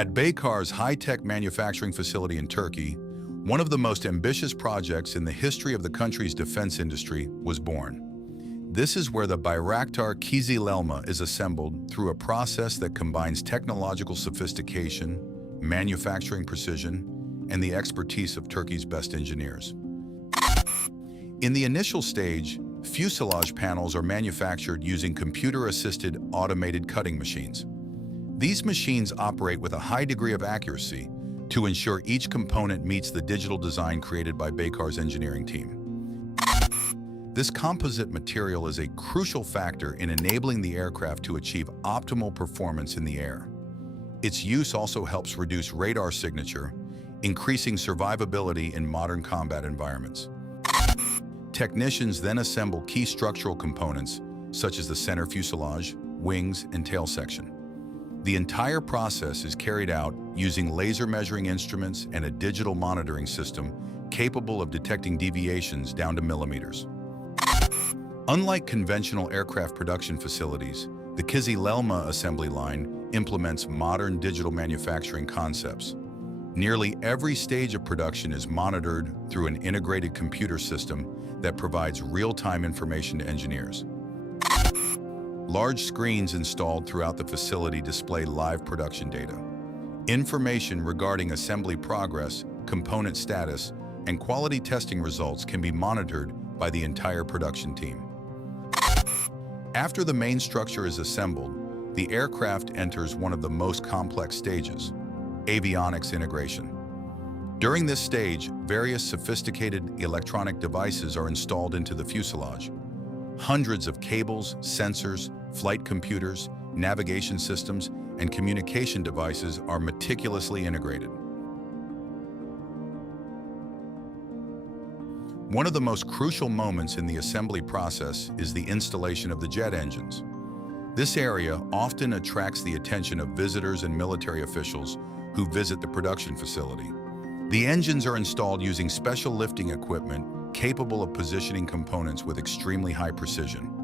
At Baykar's high-tech manufacturing facility in Turkey, one of the most ambitious projects in the history of the country's defense industry was born. This is where the Bayraktar KIZILELMA is assembled through a process that combines technological sophistication, manufacturing precision, and the expertise of Turkey's best engineers. In the initial stage, fuselage panels are manufactured using computer-assisted automated cutting machines. These machines operate with a high degree of accuracy to ensure each component meets the digital design created by Baykar's engineering team. This composite material is a crucial factor in enabling the aircraft to achieve optimal performance in the air. Its use also helps reduce radar signature, increasing survivability in modern combat environments. Technicians then assemble key structural components, such as the center fuselage, wings, and tail section. The entire process is carried out using laser measuring instruments and a digital monitoring system capable of detecting deviations down to millimeters. Unlike conventional aircraft production facilities, the KIZILELMA assembly line implements modern digital manufacturing concepts. Nearly every stage of production is monitored through an integrated computer system that provides real-time information to engineers. Large screens installed throughout the facility display live production data. Information regarding assembly progress, component status, and quality testing results can be monitored by the entire production team. After the main structure is assembled, the aircraft enters one of the most complex stages, avionics integration. During this stage, various sophisticated electronic devices are installed into the fuselage. Hundreds of cables, sensors, flight computers, navigation systems, and communication devices are meticulously integrated. One of the most crucial moments in the assembly process is the installation of the jet engines. This area often attracts the attention of visitors and military officials who visit the production facility. The engines are installed using special lifting equipment capable of positioning components with extremely high precision.